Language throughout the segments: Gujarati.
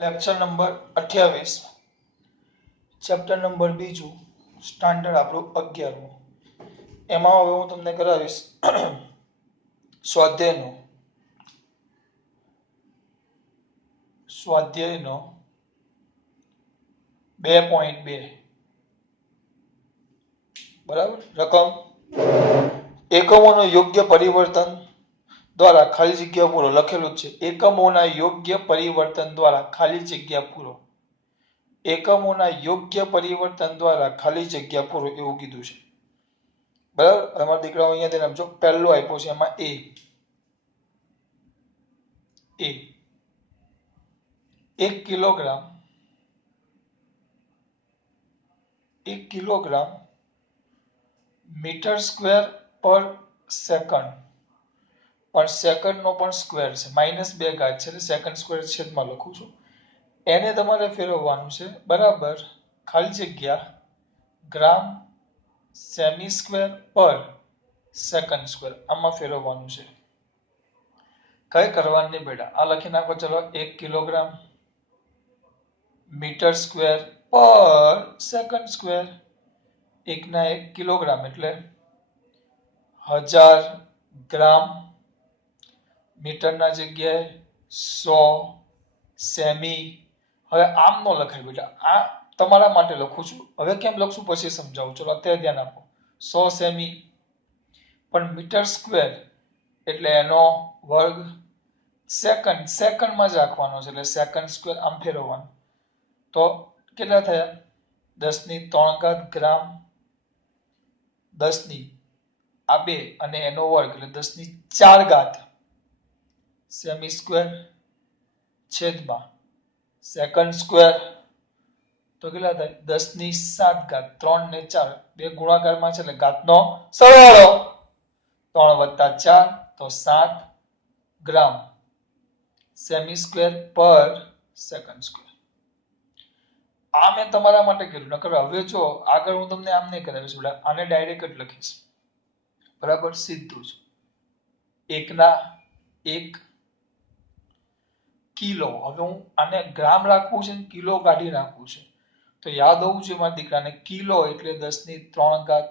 Lecture number 28 chapter number 2 standard આપણું 11મું એમાં હવે હું તમને કરાવીશ સ્વાધ્યાયનો 2.2 બરાબર રકમ એકમોનો યોગ્ય પરિવર્તન દ્વારા ખાલી જગ્યા પૂરો લખેલું છે એકમોના યોગ્ય પરિવર્તન દ્વારા ખાલી જગ્યા પૂરો એકમોના યોગ્ય પરિવર્તન દ્વારા ખાલી જગ્યા પૂરો એવું કીધું છે બરાબર અમારા દીકરાઓ અહીંયા ધ્યાન આપજો પહેલું આપ્યું છે એમાં એ 1 કિલોગ્રામ મીટર સ્ક્વેર પર સેકન્ડ પણ સેકન્ડનો પણ સ્ક્વેર છે -2 ઘાત છે એટલે સેકન્ડ સ્ક્વેર છેદમાં લખું છું એને તમારે ફેરવવાનું છે બરાબર ખાલી જગ્યા ગ્રામ સેમી સ્ક્વેર પર સેકન્ડ સ્ક્વેર આમાં ફેરવવાનું છે કઈ કરવાનું નહીં બેટા આ લખી નાખો ચલો 1 કિલોગ્રામ મીટર સ્ક્વેર પર સેકન્ડ સ્ક્વેર 1 ના 1 કિલોગ્રામ એટલે 1000 ગ્રામ મીટરના જગ્યાએ 100 સેમી હવે આમ નો લખાય બેટા આ તમારા માટે લખું છું હવે કેમ લખશું પછી સમજાવું ચલો અત્યારે ધ્યાન આપો 100 સેમી પણ મીટર સ્ક્વેર એટલે એનો વર્ગ સેકન્ડમાં જ રાખવાનો છે એટલે સેકન્ડ સ્ક્વેર આમ ફેરવવાનું તો કેટલા થયા 10 ની 3 ઘાત ગ્રામ 10 ની આ 2 અને એનો વર્ગ એટલે 10 ની 4 ઘાત સેમી સ્ક્વેર છેદમાં સેકન્ડ સ્ક્વેર તો કેટલા થાય 10 ની 7 ઘાત 3 ને 4 બે ગુણાકારમાં છે એટલે ઘાતનો સરવાળો 3 + 4 તો 7 ગ્રામ સેમી સ્ક્વેર પર સેકન્ડ સ્ક્વેર આ મેં તમારા માટે કર્યું નકર હવે જો આગળ હું તમને આમ નહીં કરાવીશ બેટા આને ડાયરેક્ટ જ લખીશ બરાબર સીધું જ 1 ના 1 કિલો હવે હું આને ગ્રામ રાખવું છે કિલો કાઢી નાખવું છે તો યાદ હોવું જોઈએ મારા દીકરાને કિલો એટલે 10 ની 3 ઘાત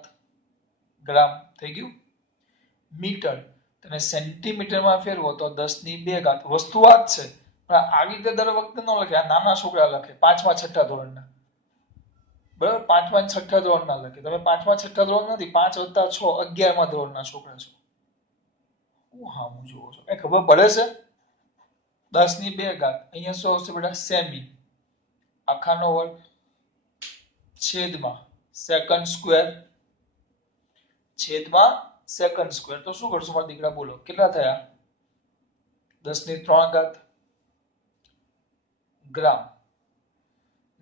ગ્રામ થઈ ગયું મીટર તમે સેન્ટીમીટરમાં ફેરવો તો 10 ની 2 ઘાત વસ્તુ આ જ છે પણ આવી રીતે દર વખતે ન લખે આ નાના છોકરા લખે 5મા 6ઠા ધોરણના બરાબર 5મા 6ઠા ધોરણના લખે તમે 5મા 6ઠા ધોરણ નથી 5 + 6 11મા ધોરણના છોકરા છો હું હા હું જોવો છો એ ખબર પડે છે 10 ની 2 ઘાત અહીંયા શું આવશે બેટા સેમી આખાનો વર્ગ છેદમાં સેકન્ડ સ્ક્વેર છેદમાં સેકન્ડ સ્ક્વેર તો શું કરશું મારા દીકરા બોલો કેટલા થયા 10 ની 3 ઘાત ગ્રામ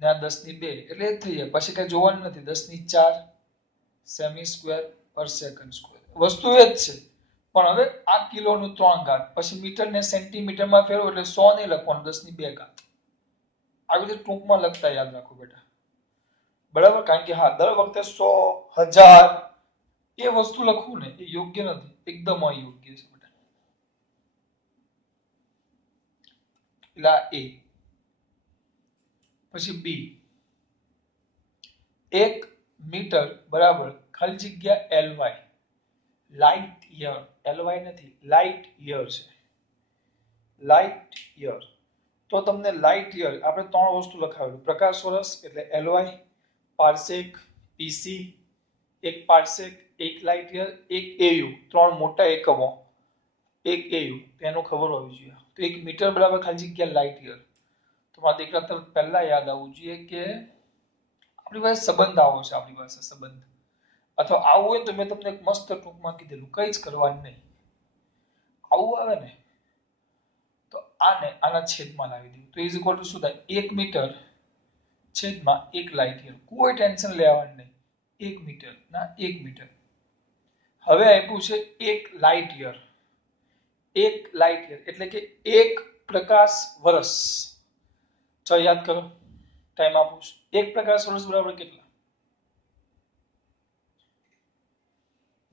ને આ 10 ની 2 એટલે જ થઈ જાય પછી કઈ જોવાનું નથી 10 ની 4 સેમી સ્ક્વેર પર સેકન્ડ સ્ક્વેર વસ્તુ એ જ છે પણ હવે આ કિલોનું 3 ઘાત પછી મીટર ને સેન્ટીમીટરમાં ફેરવો એટલે 100 નહીં લખવાનું 10 ની 2 ઘાત આવી રીતે ટૂંકમાં લખતા યાદ રાખો બેટા બરાબર કારણ કે હા દર વખતે 100 1000 એ વસ્તુ લખવું ને એ યોગ્ય નથી એકદમ અયોગ્ય છે બેટા એટલે એ પછી બી 1 મીટર બરાબર ખાલી જગ્યા ly લાઇટ યર ly નથી લાઇટ યર છે લાઇટ યર તો તમને લાઇટ યર આપણે ત્રણ વસ્તુ લખાવેલું પ્રકાશ વર્ષ એટલે ly પાર્સેક પીસી એક પાર્સેક એક લાઇટ યર એક au ત્રણ મોટા એકમો એક au તેનું ખબર હોવી જોઈએ તો 1 મીટર બરાબર ખાલી જગ્યા લાઇટ યર તો મારા દીકરા તરફ પહેલા યાદ આવવું જોઈએ કે આપણી પાસે સંબંધ આવો છે આપણી પાસે સંબંધ અથવા આવું હોય તો મેં તમને એક મસ્ત ટૂંકમાં કીધેલું કઈ જ કરવાનું નહીં આવું આવે ને તો આને આના છેદમાં લાવી દીધું તો ઇઝ ઇક્વલ ટુ શું થાય 1 મીટર છેદમાં 1 લાઇટ યર કોઈ ટેન્શન લેવાનું નહીં 1 મીટર ના 1 મીટર હવે આપ્યું છે 1 લાઇટ યર 1 લાઇટ યર એટલે કે 1 પ્રકાશ વર્ષ ચાલો યાદ કરો ટાઈમ આપું છું 1 પ્રકાશ વર્ષ બરાબર કેટલા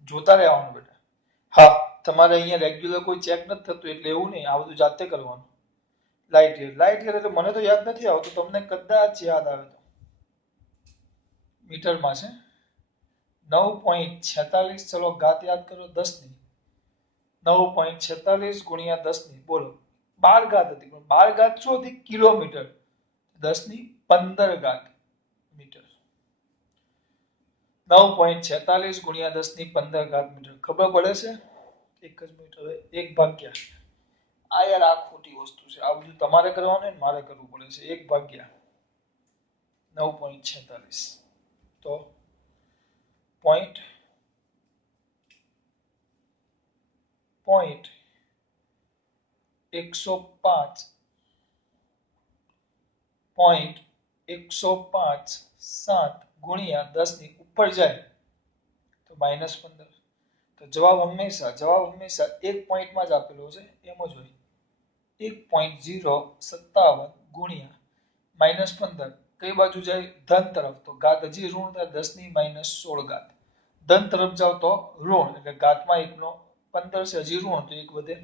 જોતા રહેવાનું બેટા હા તમારે અહીંયા રેગ્યુલર કોઈ ચેક નથી થતું એટલે એવું નહીં આ બધું જાતે કરવાનું લાઇટ યર એટલે મને તો યાદ નથી આવતું, તમને કદાચ યાદ આવે તો મીટરમાં છે 9.46. ચલો ઘાત યાદ કરો 10 ની 9.46 ગુણ્યા 10 ની બોલો 12 ઘાત હતી, પણ 12 ઘાત શું હતી? કિલોમીટર. 10 ની 15 ઘાત મીટર. 9.46 ગુણ્યા 10 ની 15 ઘાત મીટર. ખબર પડે છે? એક જ મિનિટ, હવે 1/. આ યાર આ ખોટી વસ્તુ છે, આ બધું તમારે કરવાનું ને મારે કરવું પડે છે. 1/. 9.46 તો પોઈન્ટ 105.7 ગુણ્યા 10 ની ઉપર જાય તો -15. તો જવાબ હંમેશા એક પોઈન્ટમાં જ આપેલો છે, એમ જ હોય. 1.057 ગુણ્યા -15 કઈ બાજુ જાય? ધન તરફ. તો ઘાત હજી ઋણ થાય, 10 ની -16 ઘાત. ધન તરફ જાવ તો ઋણ, એટલે ઘાતમાં 1 નો 15 છે, હજી ઋણ, તો 1 વધે,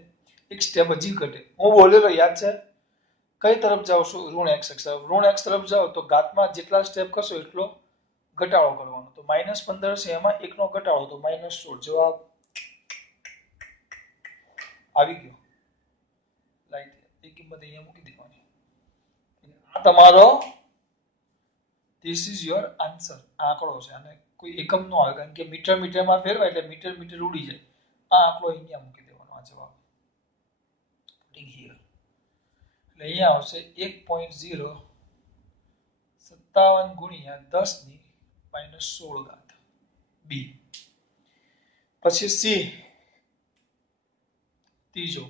એક સ્ટેપ હજી ઘટે. હું બોલેલો યાદ છે? કઈ તરફ જાવ છું? ઋણ x તરફ. ઋણ x તરફ જાવ તો ઘાતમાં જેટલા સ્ટેપ કરશો એટલો ઘટાડો કરવાનો. તો -15 છે, એમાં 1 નો ઘટાડો, તો -16. જવાબ આવી ગયો. લાઈટ એ કિંમત અહીંયા મૂકી દેવાની. આ તમારો ધીસ ઇઝ યોર આન્સર. આંકડો છે, અને કોઈ એકમ નો આવે, કારણ કે મીટરમાં ફેરવાય એટલે મીટર ઉડી જાય. આ આંકડો અહીંયા મૂકી દેવાનો. આ જવાબ હિયર. એટલે અહીંયા આવશે 1.057 ગુણ્યા 10 ની -16 ઘાત. બી. પછી સી ત્રીજો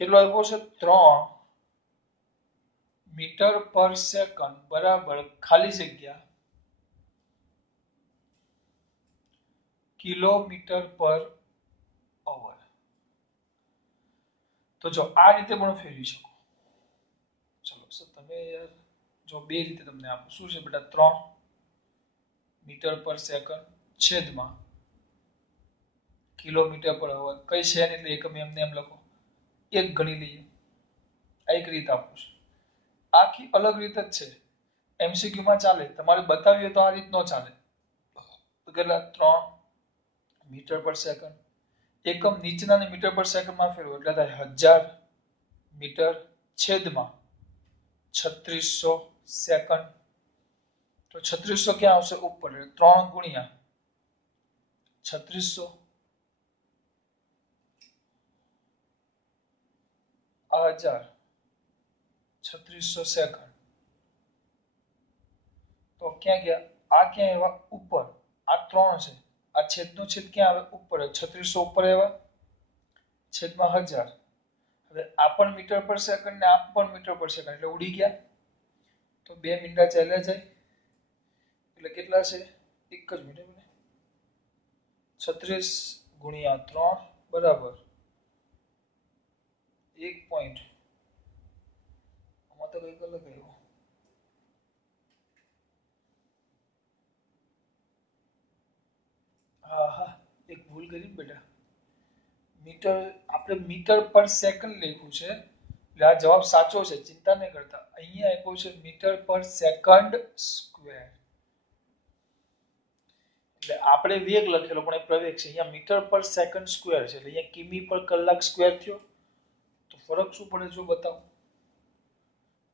કેટલો આપ્યો છે? 3 મીટર પર સેકન્ડ બરાબર ખાલી જગ્યા કિલોમીટર પર અવર. તો જો આ રીતે પણ ફેરવી શકો. ચલો સર તમે યાર જો બે રીતે તમને આપું. શું છે બેટા? 3 મીટર પર સેકન્ડ છેદમાં કિલોમીટર પર અવર. કઈ છે એટલે એકમ એમને એમ લખો, એક ગણી લઈએ. આ એક રીત આપું છું. આખી અલગ રીત જ છે, એમસીક્યુ માં ચાલે. તમારે બતાવીએ તો આ રીત નો ચાલે. તો કેટલા? 3 મીટર પર સેકન્ડ. એકમ નીચેના ને મીટર પર સેકન્ડમાં ફેરવો એટલે થાય 1000 મીટર છેદમાં 3600 સેકન્ડ. તો 3600 ક્યાં આવશે? ઉપર. 3 ગુણ્યા 3600 1000 3600 સેકન્ડ. તો ક્યાં ગયા? આ ક્યાં આવ્યા? ઉપર. આ 3 છે, આ છેદનો છેદ ક્યાં આવે? ઉપર. 3600 ઉપર આવ્યા છેદમાં 1000. હવે આ પણ મીટર પર સેકન્ડ ને આ પણ મીટર પર સેકન્ડ, એટલે ઉડી ગયા. તો 2 મીંડા ચાલ્યા જાય એટલે કેટલા છે? એક જ મિનિટ. 36 ગુણ્યા 3 બરાબર 1 પોઈન્ટ. આમાં તો કઈ અલગ આવ્યો. હા હા, એક ભૂલ કરી બેટા. મીટર આપણે મીટર પર સેકન્ડ લખ્યું છે, એટલે આ જવાબ સાચો છે, ચિંતા નહીં કરતા. અહીંયા આપ્યું છે મીટર પર સેકન્ડ સ્ક્વેર. એટલે આપણે વેગ લખેલો પણ એ પ્રવેગ છે. અહીંયા મીટર પર સેકન્ડ સ્ક્વેર છે, એટલે અહીંયા કિમી પર કલાક સ્ક્વેર થયો. તો ફરક શું પડે જો બતાવો.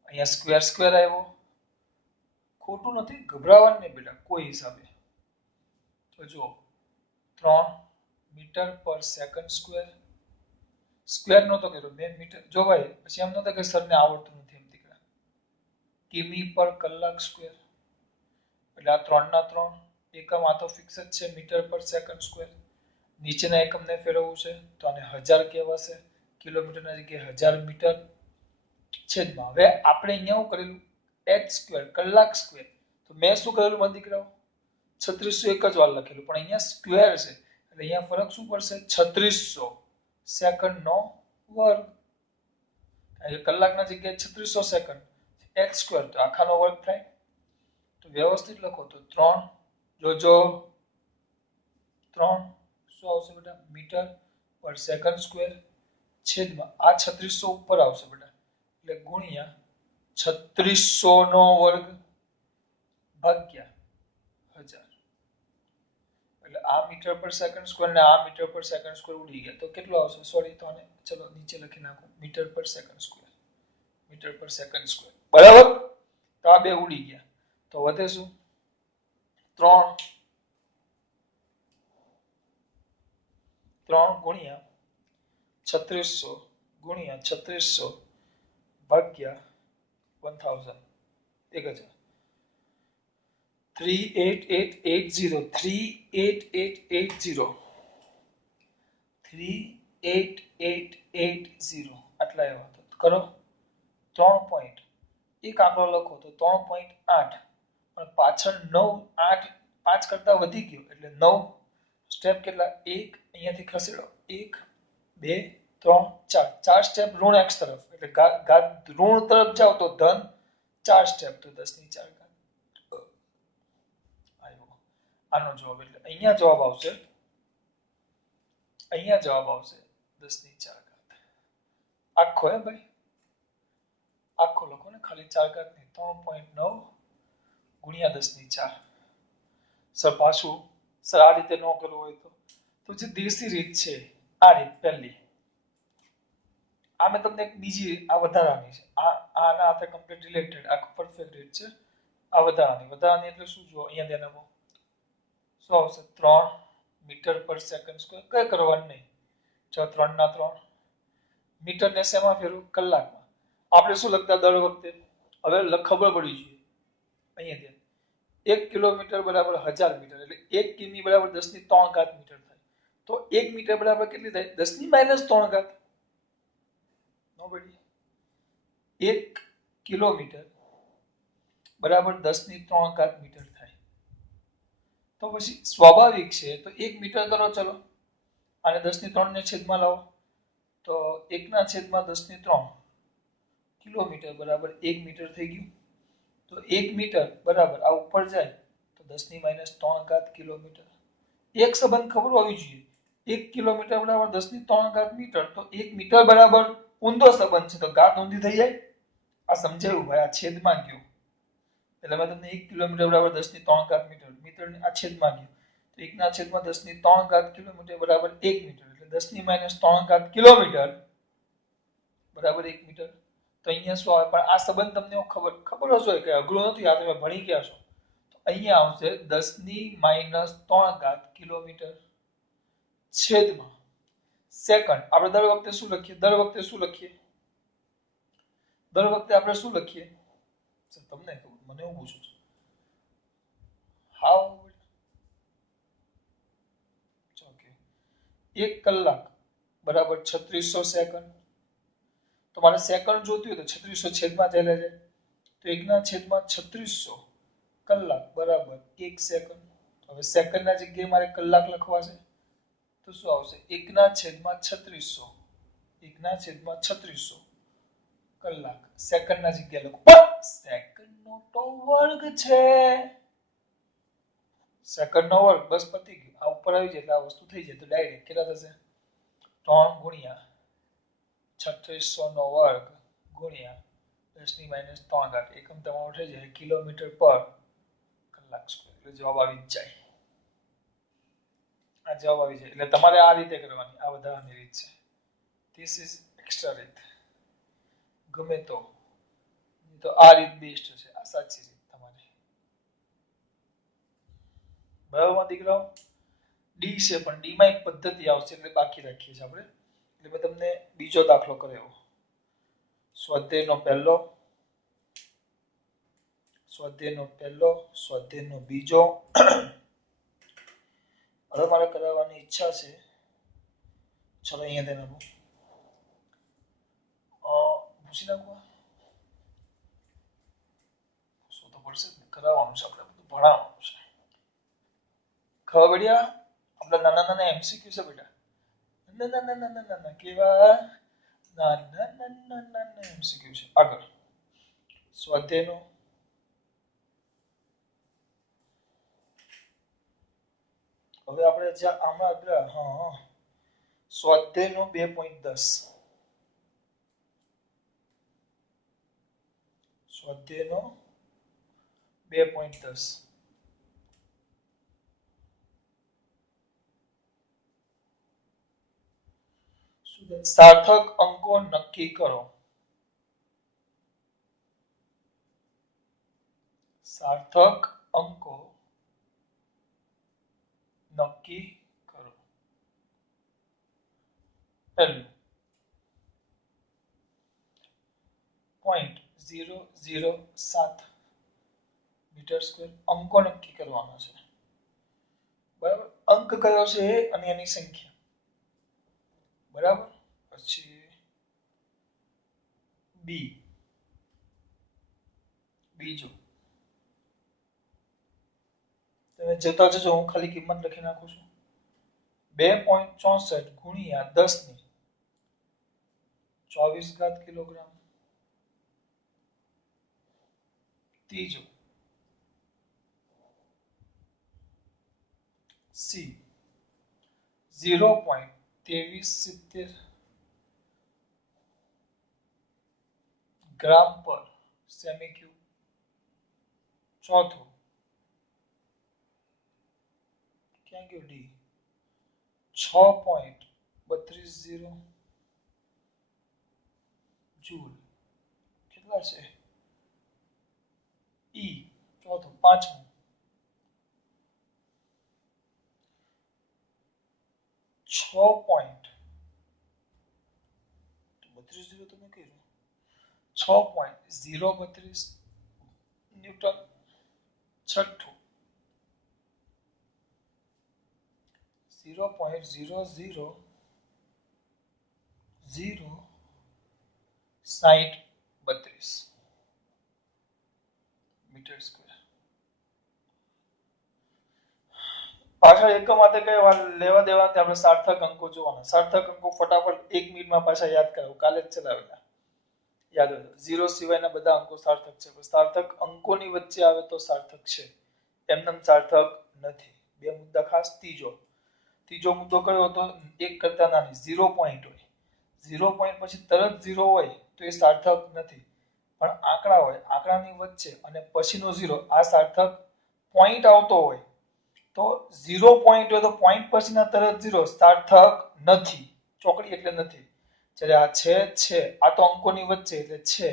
અહીંયા સ્ક્વેર સ્ક્વેર આવ્યો. ખોટું નથી, ગભરાવાનું નહીં બેટા કોઈ હિસાબે. તો જો 3 મીટર પર સેકન્ડ સ્ક્વેર. સ્ક્વેર નતો કર્યો, મેં મીટર. જો ભાઈ પછી એમ નતો કે સરને આવડતું નથી એમ દીકરા. કિમી પર કલાક સ્ક્વેર. એટલે આ 3 ના 3 એકમ. આ તો ફિક્સ જ છે, મીટર પર સેકન્ડ સ્ક્વેર. નીચેના એકમને ફેરવવું છે તો આને 1000 કહેવાશે. કિલોમીટરના જગ્યાએ 1000 મીટર છેદમાં. હવે આપણે અહીંયા શું કરેલું? h સ્ક્વેર કલાક સ્ક્વેર. તો મેં શું કરેલું મારા દીકરાઓ? 3600 એક જ વાર લખેલું, પણ અહીંયા સ્ક્વેર છે એટલે અહીંયા ફરક શું પડશે? 3600 સેકન્ડ નો વર્ગ. એટલે કલાકના જગ્યાએ 3600 સેકન્ડ. h સ્ક્વેર તો આખાનો વર્ગ થાય. તો વ્યવસ્થિત લખો તો 3 જોજો 3 શું આવશે બેટા? મીટર પર સેકન્ડ સ્ક્વેર છેદમાં આ 3600 ઉપર આવશે બેટા એટલે ગુણ્યા 3600 નો વર્ગ ભાગ્યા 1000 એટલે આ મીટર પર સેકન્ડ સ્ક્વેર ને આ મીટર પર સેકન્ડ સ્ક્વેર ઉડી ગયા તો કેટલો આવશે સોરી તો આને ચલો નીચે લખી નાખો મીટર પર સેકન્ડ સ્ક્વેર બરાબર તો આ બે ઉડી ગયા તો વધે શું 3 ગુણ્યા 3600 ગુણ્યા 3600 ભાગ્યા 1000 1000 38880 આટલા એવા તો કરો 3 પોઈન્ટ એક આંકડો લખો તો 3.8 પણ પાછળ 9 8 5 કરતા વધી ગયો એટલે 9 સ્ટેપ કેટલા 1 અહીંયાથી ખસેડો 1 2 3 4 4 સ્ટેપ ઋણ x તરફ એટલે ઘાત ઋણ તરફ જાવ તો ધન 4 સ્ટેપ તો 10 ની 4 ઘાત આવ્યો આનો જવાબ એટલે અહીંયા જવાબ આવશે 10 ની 4 ઘાત આખો હે ભાઈ આખો લખો ને ખાલી 4 ઘાત ની 3.9 ગુણ્યા 10 ની 4 સર પાછું સર આ રીતે ન કરવું હોય તો જે દેશી રીત છે આ રીત પહેલી આ મેં તમને એક બીજી આ વધારાની છે આના સાથે કમ્પ્લીટ રિલેટેડ આ પરફેક્ટ રીત છે આ વધારાની એટલે શું જો અહીંયા ધ્યાન આપો શું આવશે 3 મીટર પર સેકન્ડ સ્ક્વેર કઈ કરવાનું નહીં જો 3 ના 3 મીટર ને શેમાં ફેરવું કલાકમાં આપણે શું લખતા દર વખતે હવે ખબર પડી જોઈએ અહીંયા ધ્યાન 1 કિલોમીટર બરાબર 1000 મીટર એટલે 1 કિમી બરાબર 10 ની 3 ઘાત મીટર થાય તો 1 મીટર બરાબર કેટલી થાય 10 ની -3 ઘાત નો પડી 1 કિલોમીટર બરાબર 10 ની 3 ઘાત મીટર થાય તો પછી સ્વાભાવિક છે તો 1 મીટર કરો ચલો અને 10 ની 3 ને છેદમાં લાવો તો 1 ના છેદમાં 10 ની 3 કિલોમીટર બરાબર 1 મીટર થઈ ગયું તો 1 મીટર બરાબર આ ઉપર જાય તો 10 ની -3 ઘાત કિલોમીટર એક સંબંધ ખબર હોવી જોઈએ 1 કિલોમીટર બરાબર 10 ની 3 ઘાત મીટર તો 1 મીટર બરાબર ઊંધો સંબંધ છે તો ઘાત ઊંધી થઈ જાય આ સમજાયું ભાઈ આ છેદમાં ગયો એટલે મેં તમને 1 કિલોમીટર બરાબર 10 ની 3 ઘાત મીટર મીટરની આ છેદમાં ગયો તો 1 ના છેદમાં 10 ની 3 ઘાત કિલોમીટર બરાબર 1 મીટર એટલે 10 ની -3 ઘાત કિલોમીટર બરાબર 1 મીટર તો અહીંયા શું આવે પણ આ સંબંધ તમને ખબર હશે કે અઘરો નથી આ તમે ભણી ગયા છો તો અહીંયા આવશે 10 ની -3 ઘાત કિલોમીટર છેદમાં સેકન્ડ આપણે દર વખતે શું લખીએ આપણે શું લખીએ તમને મને એવું પૂછું છું હાઉ ઓકે 1 કલાક બરાબર 3600 સેકન્ડ તો મારે સેકન્ડ જોતી હોય તો 3600 છેદમાં ચાલે છે તો 1 ના છેદમાં 3600 કલાક બરાબર 1 સેકન્ડ હવે સેકન્ડના જગ્યાએ મારે કલાક લખવા છે તો શું આવશે 1 ના છેદમાં 3600 1 ના છેદમાં 3600 કલાક સેકન્ડના જગ્યાએ લખો સેકન્ડનો તો વર્ગ છે સેકન્ડનો વર્ગ બસ પતી ગયું આ ઉપર આવી જાય એટલે આ વસ્તુ થઈ જાય તો ડાયરેક્ટ કેટલા થશે 3 ગુણ્યા 3600 નો વર્ગ ગુણ્યા 10 ની -3 ઘાત એકમ તમારો થઈ જાય કિલોમીટર પર કલાક સ્ક્વેર એટલે જવાબ આવી જાય આ જવાબ આવી જાય એટલે તમારે આ રીતે કરવાની આ વધારાની રીત છે ધીસ ઇઝ એક્સ્ટ્રા રીત ગમે તો આ રીત બેસ્ટ છે આ સાચી રીત તમારી બરાબર દીકરાઓ ડી છે પણ ડી માં એક પદ્ધતિ આવશે એટલે બાકી રાખીએ છીએ આપણે એટલે મેં તમને બીજો દાખલો કર્યો સ્વાધ્યાયનો પહેલો સ્વાધ્યાયનો બીજો હવે મારે કરાવવાની ઈચ્છા છે ચલો અહીંયા ધ્યાન આપો પૂછી નાખો શું તો પડશે કરાવવાનું છે આપણે બધું ભણાવવાનું છે ખબર પડ્યા આપણા નાના નાના એમસીક્યુ છે બેટા ના કેવા નાના એમસીક્યુ છે આગળ સ્વાધ્યાયનો હવે આપણે જ્યાં આમાં સ્વાધ્યાયનો 2.10 સ્વાધ્યાયનો 2.10 સાર્થક અંકો નક્કી કરો. સાર્થક અંકો નક્કી કરો. પહેલું 0.007 મીટર સ્ક્વેર અંકો નક્કી કરવાનો છે. બરાબર, અંક કયો છે અને એની સંખ્યા. બરાબર, પછી બી બીજું તમે જતા જજો, હું ખાલી કિંમત લખી નાખું છું. 2.64 ગુણ્યા 10 ની 24 ઘાત કિલોગ્રામ. ત્રીજું સી 0.2370 ગ્રામ પર સેમી ક્યુબ. ચોથું ક્યાં ગયું ડી 6.320 જૂલ. કેટલા છે ઈ. ચોથું પાંચમું 6.32 તમે કર્યું 6.032 ન્યૂટન. છઠ્ઠું 0.0060 મીટર સ્ક્વેર. પાછળ એકમ માટે કઈ લેવા દેવા આપણે સાર્થક અંકો જોવાના. સાર્થક અંકો ફટાફટ 1 મિનિટમાં પાછા યાદ કરાવો, કાલે જ ચલાવેલા. યાદ હોય ઝીરો સિવાયના બધા અંકો સાર્થક છે. સાર્થક અંકોની વચ્ચે આવે તો સાર્થક છે, એમનેમ સાર્થક નથી. બે મુદ્દા ખાસ. ત્રીજો મુદ્દો કયો હતો? એક કરતા નાની 0 પોઈન્ટ હોય. 0 પોઈન્ટ પછી તરત 0 હોય તો એ સાર્થક નથી. પણ આંકડા હોય, આંકડાની વચ્ચે અને પછીનો 0, આ સાર્થક. પોઈન્ટ આવતો હોય તો 0 પોઈન્ટ હોય તો પોઈન્ટ પછીના તરત 0 સાર્થક નથી. ચોકડી એટલે નથી. જ્યારે આ છે આ તો અંકોની વચ્ચે એટલે છે,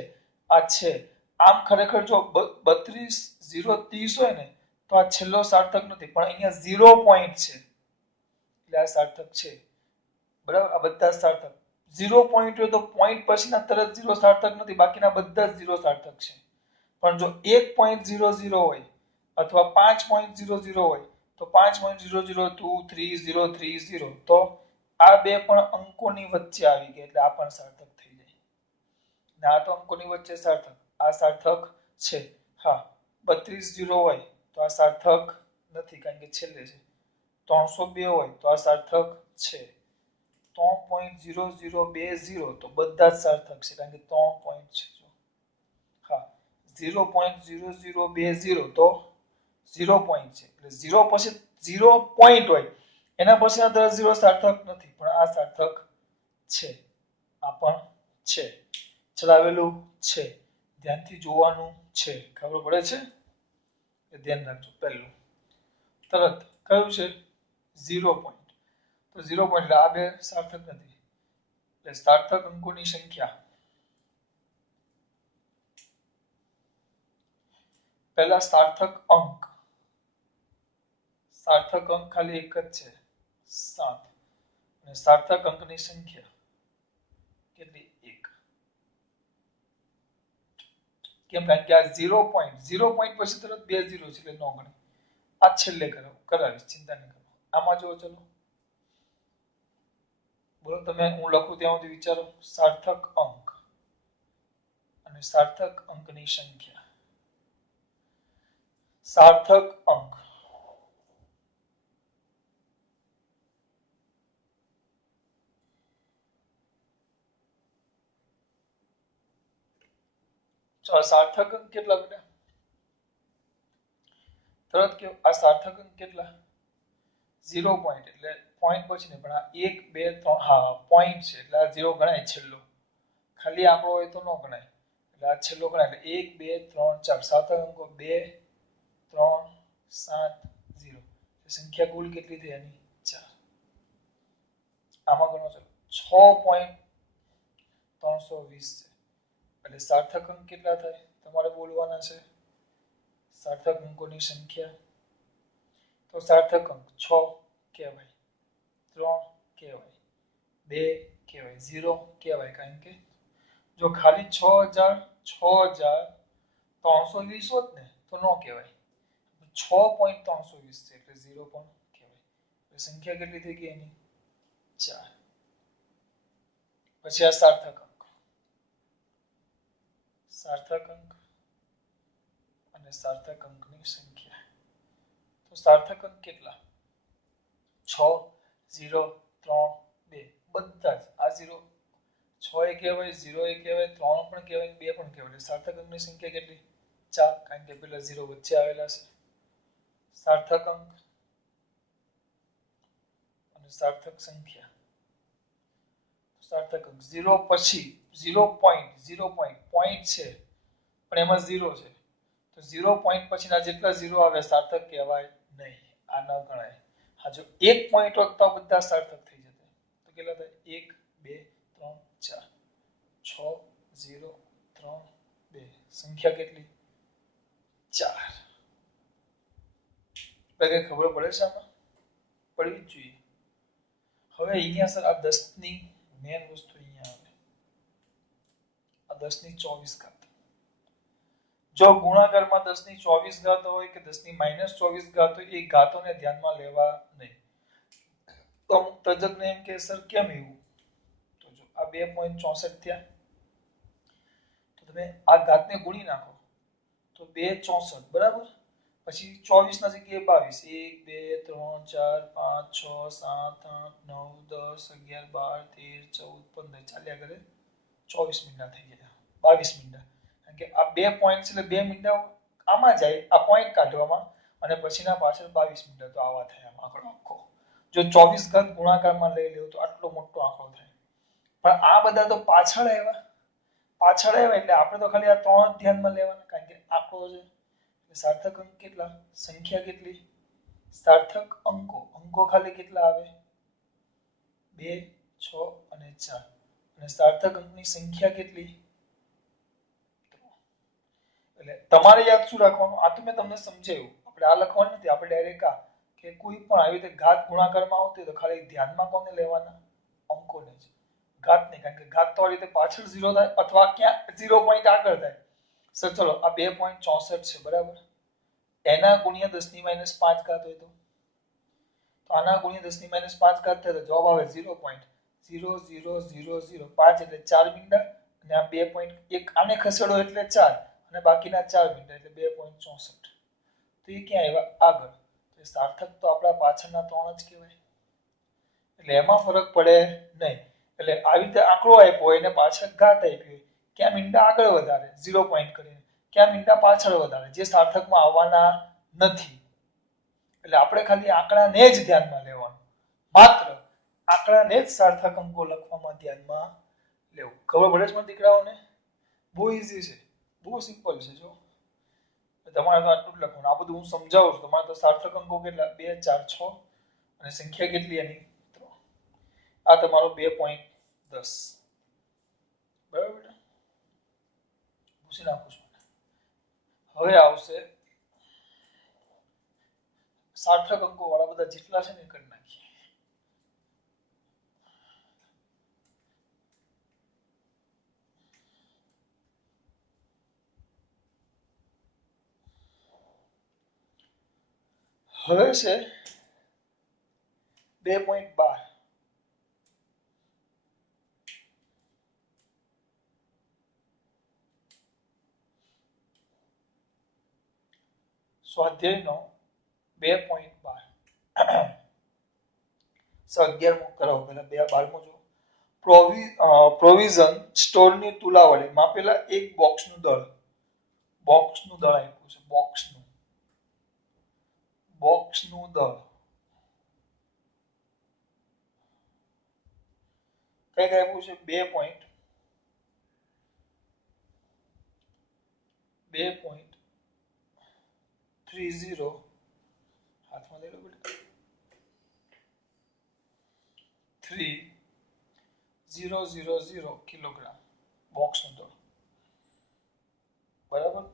આ છે. આમ ખરેખર જો 32 0 30 હોય ને તો આ છેલ્લો સાર્થક નથી, પણ અહીંયા 0 પોઈન્ટ છે એટલે આ સાર્થક છે. બરાબર, આ બધા સાર્થક. 0 પોઈન્ટ હોય તો પોઈન્ટ પછીના તરત 0 સાર્થક નથી, બાકીના બધા જ 0 સાર્થક છે. પણ જો 1.00 હોય અથવા 5.00 હોય તો 5.00230330 તો આ બે પણ અંકોની વચ્ચે આવી ગયા એટલે આ પણ સાર્થક થઈ જાય. ને આ તો અંકોની વચ્ચે સાર્થક, આ સાર્થક છે. હા, 32 0 હોય તો આ સાર્થક નથી કારણ કે છેલ્લે છે. 302 હોય તો આ સાર્થક છે. 3.0020 તો બધા જ સાર્થક છે કારણ કે 3 પોઈન્ટ છે. હા, 0.0020 તો 0 પોઈન્ટ છે એટલે 0 પછી 0 પોઈન્ટ હોય એના પછીના તરત 0 સાર્થક નથી, પણ આ સાર્થક છે. આ પણ છે. ચલાવેલું છે, ધ્યાનથી જોવાનું છે. ખબર પડે છે? એ ધ્યાન રાખજો. પહેલું તરત કયું છે? 0 પોઈન્ટ. તો 0 પોઈન્ટ એટલે આ બે સાર્થક નથી. એટલે સાર્થક અંકોની સંખ્યા. પહેલા સાર્થક અંક. સાર્થક અંક ખાલી એક જ છે, 7. અને સાર્થક અંકની સંખ્યા કેટલી? 1. કેમ? કારણ કે આ 0 પોઈન્ટ પછી તરત 2 0 છે એટલે નો ગણે. આ છેલ્લે કરાવીશ, ચિંતા નહીં કરો. આમાં જો ચલો બોલો તમે, હું લખું ત્યાં સુધી વિચારો. સાર્થક અંક અને સાર્થક અંકની સંખ્યા. સાર્થક અંક ચાલો, સાર્થક અંક કેટલા બેટા? તરત કેવું, આ સાર્થક અંક કેટલા? 0 પોઈન્ટ એટલે પોઈન્ટ પછી નહીં, પણ આ 1 2 3 હા પોઈન્ટ છે એટલે આ 0 ગણાય છેલ્લો. ખાલી આંકડો હોય તો ન ગણાય. એટલે આ છેલ્લો ગણાય એટલે 1 2 3 4 સાતક અંકો 2 3 7 0 સંખ્યા કુલ કેટલી થઈ એની 4 આમાં ગણો ચલો 6.320 છે એટલે સાર્થક અંક કેટલા થાય તમારે બોલવાના છે સાર્થક અંકોની સંખ્યા તો સાર્થક અંક 6 કહેવાય 3 કહેવાય 2 કહેવાય 0 કહેવાય કારણ કે જો ખાલી 6,320 હોત ને તો ન કહેવાય 6.320 છે એટલે 0 પણ કહેવાય સંખ્યા કેટલી થઈ ગઈ એની 4 પછી આ સાર્થક અંક અને સાર્થક અંકની સંખ્યા તો સાર્થક અંક કેટલા 6 0 3 2 બધા જ આ 0 6 એ કહેવાય 0 એ કહેવાય 3 પણ કહેવાય 2 પણ કહેવાય સાર્થક અંકની સંખ્યા કેટલી 4 કારણ કે પેલા 0 વચ્ચે આવેલા છે સાર્થક અંક અને સાર્થક સંખ્યા સાર્થક અંક 0 પછી 0 પોઈન્ટ છે પણ એમાં 0 છે તો 0 પોઈન્ટ પછીના જેટલા 0 આવે સાર્થક કહેવાય નહીં આ ન ગણાય હા જો 1 પોઈન્ટ હોત તો બધા સાર્થક થઈ જતા તો કેટલા થાય 1 2 3 4 6 0 3 2 સંખ્યા કેટલી 4 એટલે ખબર પડે છે આમાં પડવી જ જોઈએ હવે અહીંયા સર આ 10 ની મેન વસ્તુ અહીંયા આવે આ 10 ની 24 ઘાત જો ગુણાકારમાં 10 ની 24 ઘાત હોય કે 10 ની -24 ઘાત હોય એ ઘાતોને ધ્યાનમાં લેવા નહીં તો અમુક તજજ્ઞ એમ કે સર કેમ એવું તો જો આ 2.64 થયા તો તમે આ ઘાતને ગુણી નાખો તો 2 64 બરાબર પછી 24 ના જગ્યાએ 22 1 2 3 4 5 6 7 8 9 10 11 12 13 14 15 ચાલ્યા કરે 24 મિનિટ થઈ ગયા 22 મિનિટ કારણ કે આ 2 પોઈન્ટ એટલે 2 મિનિટ આમાં જાય આ પોઈન્ટ કાઢવામાં અને પછીના પાછળ 22 મિનિટ તો આવા થાય આમ આંકડો આખો જો 24 ઘાત ગુણાકારમાં લઈ લેવો તો આટલો મોટો આંકડો થાય પણ આ બધા તો પાછળ આવ્યા એટલે આપણે તો ખાલી આ ત્રણ ધ્યાનમાં લેવાના કારણ કે આંકડો છે સાર્થક અંક કેટલા સંખ્યા કેટલી સાર્થક અંકો ખાલી કેટલા આવે 2 6 અને 4 અને સાર્થક અંકની સંખ્યા કેટલી એટલે તમારે યાદ શું રાખવાનું આ તો મેં તમને સમજાવ્યું આપણે આ લખવાનું નથી આપણે ડાયરેક્ટ આ કે કોઈ પણ આવી રીતે ઘાત ગુણાકારમાં આવતી તો ખાલી ધ્યાનમાં કોને લેવાના અંકોને જ ઘાત નહીં કારણ કે ઘાત તો આ રીતે પાછળ 0 થાય અથવા ક્યાં 0 પોઈન્ટ આગળ થાય સર ચલો આ 2.64 છે બરાબર એના ગુણ્યા 10 ની -5 ઘાત હોય તો આના ગુણ્યા 10 ની -5 ઘાત થાય તો જવાબ આવે 0.000005 એટલે 4 મીંડા અને આ 2.1 આને ખસેડો એટલે 4 અને બાકીના 4 મીંડા એટલે 2.64 તો એ ક્યાં આવ્યા આગળ તો સાર્થક તો આપણા પાછળના ત્રણ જ કહેવાય એટલે એમાં ફરક પડે નહીં એટલે આવી રીતે આંકડો આપ્યો હોય એને પાછળ ઘાત આપી હોય ક્યાં મીંડા આગળ વધારે 0 પોઈન્ટ કરીને ક્યાં મીંડા પાછળ વધારે જે સાર્થકમાં આવવાના નથી એટલે આપણે ખાલી આંકડાને જ ધ્યાનમાં લેવાનું માત્ર આંકડાને જ સાર્થક અંકો લખવામાં ધ્યાનમાં લેવું ખબર પડે છે મારા દીકરાઓને બહુ ઈઝી છે બહુ સિમ્પલ છે જો તમારે તો આટલું જ લખવાનું આ બધું હું સમજાવું છું તમારે તો સાર્થક અંકો કેટલા 2 4 6 અને સંખ્યા કેટલી એની 3 આ તમારો 2.10 બરાબર પૂછી નાખું છું હવે આવશે સાર્થક અંકો વાળા બધા જેટલા છે ને એ કરી નાખીએ હવે છે 2.12 સ્વાધ્યાયનો 2.12 11મો કરાવો પહેલા 12મો જો પ્રોવિઝન સ્ટોરની તુલા વડે માપેલા એક બોક્સનું દળ આપ્યું છે બોક્સનું દળ કઈ આપ્યું છે 2. 2.30 હાથમાં લઈ લો બેટા 3000 કિલોગ્રામ બોક્સનું દળ બરાબર.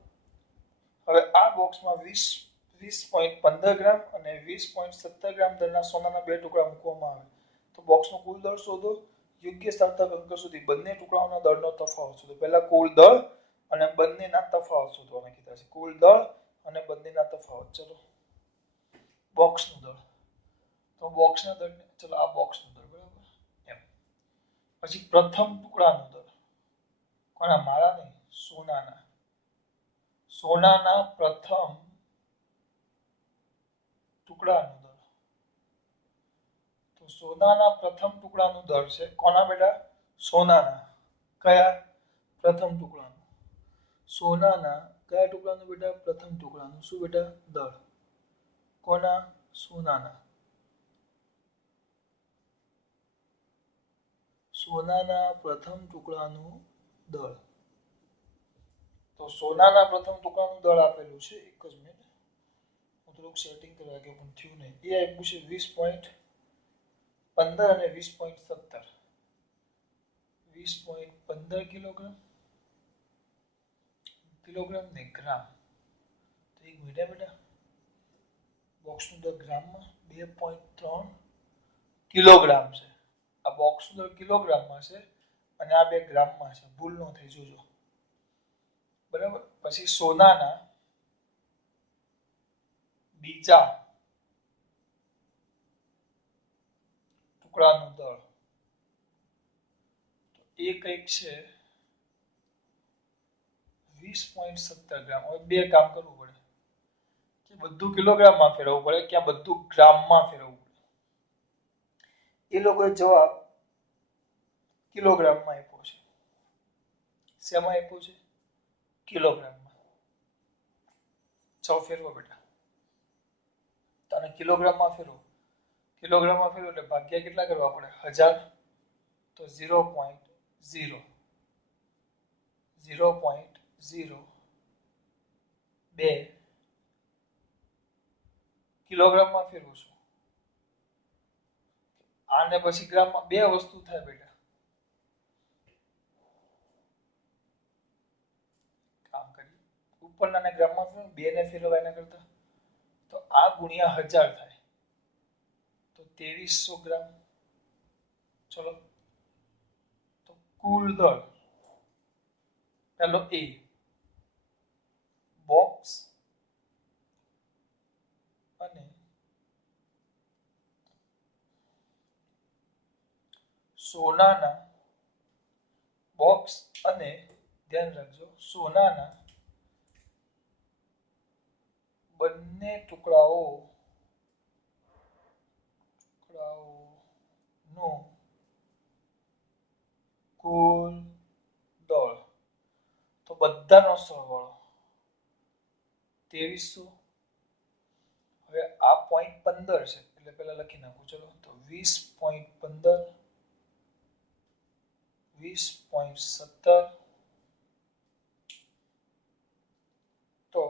હવે આ બોક્સમાં 20.15 ગ્રામ અને 20.17 ગ્રામ દળના સોનાના બે ટુકડા મૂકવામાં આવે તો બોક્સનું કુલ દળ શોધો. યોગ્ય સાર્થક અંક સુધી બંને ટુકડાઓના દળનો તફાવત શોધો. પહેલા કુલ દળ અને બંનેના તફાવત શોધવાના કીધા છે. કુલ દળ અને બંનેના તફાવત. ચલો બોક્સનું દળ તો બોક્સના દળ ચલો આ બોક્સનું દળ બરાબર એમ. પછી પ્રથમ ટુકડાનું દળ કોના મારા નહીં સોનાના પ્રથમ ટુકડાનું દળ. તો સોનાના પ્રથમ ટુકડાનું દળ છે કોના બેટા સોનાના કયા પ્રથમ ટુકડાનું સોનાના કયા ટુકડાનું બેટા પ્રથમ ટુકડાનું શું બેટા દળ કોના સોનાના પ્રથમ ટુકડાનું દળ. તો સોનાના પ્રથમ ટુકડાનું દળ આપેલું છે એક જ મિનિટ હું થોડુંક સેટિંગ કરવા ગયો પણ થયું નહીં. એ આપ્યું છે 20.15 અને 20.17 20.15 કિલોગ્રામ ને ગ્રામ. તો એક મિનિટ બેટા બોક્સનું દળ ગ્રામમાં 2.3 કિલોગ્રામ છે. આ બોક્સનું દળ કિલોગ્રામમાં છે અને આ બે ગ્રામમાં છે. ભૂલ ન થઈ જોજો બરાબર. પછી સોનાના બીજા ટુકડાનું દળ એ કંઈક છે 20.17 ગ્રામ. હવે બે કામ કરવું પડે કે બધું કિલોગ્રામમાં ફેરવવું પડે કે બધું ગ્રામમાં ફેરવવું પડે. એ લોકોએ જવાબ કિલોગ્રામમાં આપ્યો છે. શેમાં આપ્યો છે કિલોગ્રામમાં. ફેરવો બેટા તને કિલોગ્રામમાં ફેરવો એટલે ભાગ્યા કેટલા કરવા પડે 1000 તો 0.02 કિલોગ્રામમાં ફેરવું છું. આને પછી ગ્રામમાં બે વસ્તુ થાય બેટા કામ કરી ઉપરના ને ગ્રામમાં ફેરવો બે ને ફેરવા એના કરતા તો આ ગુણ્યા 1000 થાય તો 2300 ગ્રામ. ચલો તો કુલ દળ પેલો એ બોક્સ અને સોનાના બોક્સ અને ધ્યાન રાખજો સોનાના બંને ટુકડાઓનું કુલ દળ તો બધાનો સરવાળો 2300. હવે આ 0.15 છે એટલે પહેલા લખી નાખું ચલો તો 20.15 20.17 તો